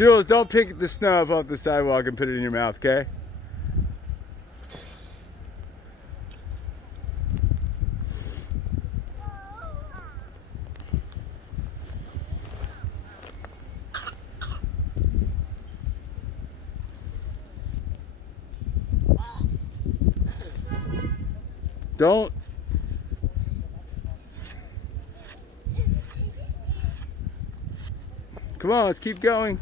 Jules, don't pick the snow up off the sidewalk and put it in your mouth, okay? Don't. Come on, let's keep going.